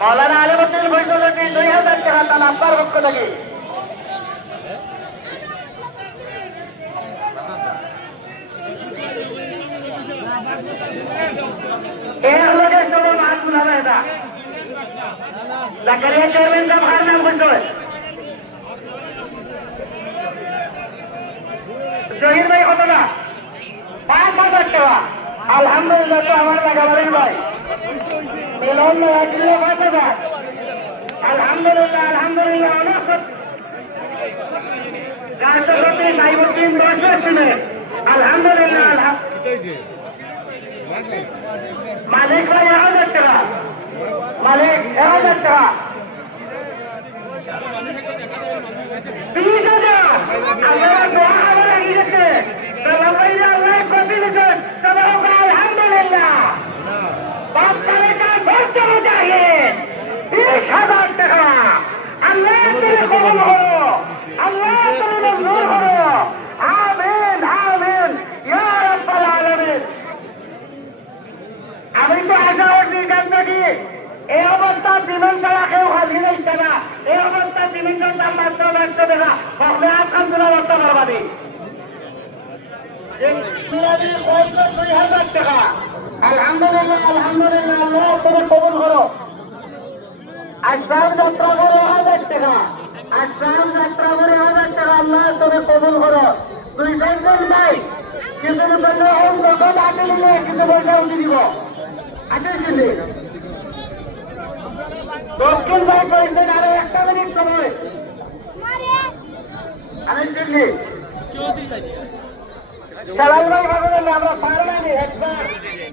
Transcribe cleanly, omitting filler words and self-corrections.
মৌলানা আলিমুদ্দিন ফৈজুলকে 2000 টাকা তার আব্বার পক্ষ থেকে এর লগে সব মাছ গুনাবে এটা জাকারিয়া চেয়ারম্যান সাহেব হার নাম কইতো জহির ভাই কত না 5000 টাকা আলহামদুলিল্লাহ তো আমার লাগাবারেন ভাই মিলন একদিনে 5000 আলহামদুলিল্লাহ আলহামদুলিল্লাহ অনেক রাষ্ট্রপতি নাইবুদ্দিন 10 আসলে আলহামদুলিল্লাহ মালিক ভাই 1000 টাকা মালিক 1000 টাকা 20,000 আমরা দোয়া করে লাগিয়েছে সালাম ভাইরা আল্লাহ কন্টিনিউশন সবাই আলহামদুলিল্লাহ বাপ তারেকা দোস্ত মুজাহিদ 20,000 টাকা আল্লাহ তুমি কবুল করো আল্লাহ তুমি মঞ্জুর করো আমিন আমিন ইয়া রাব্বাল আলামিন। আমি তো আশা করছি এখান থেকে এই অবস্থা জীবন ছাড়া কেউ হাজির হইতে না এই অবস্থা জীবন দাম মাত্র 100 টাকা সকলে আলহামদুলিল্লাহ বর্তা বরবাদি 2000 টাকা আলহামদুলিল্লাহ আলহামদুলিল্লাহ আল্লাহ তুমি কবুল করো। আশ্রাম যাত্রা করে 1000 টাকা আশ্রাম যাত্রা করে 1000 টাকা আল্লাহ তুমি কবুল করো। 200 জন ভাই কিছু বললে ওম দোকান আটে নিলে কিছু পয়সা উঠে দিব আটের দিলে দক্ষিণ ভাই কইছেন আরে একটা মিনিট সময় আরেক দিল্লি সালাল ভাই ভাবে আমরা পারলাম একবার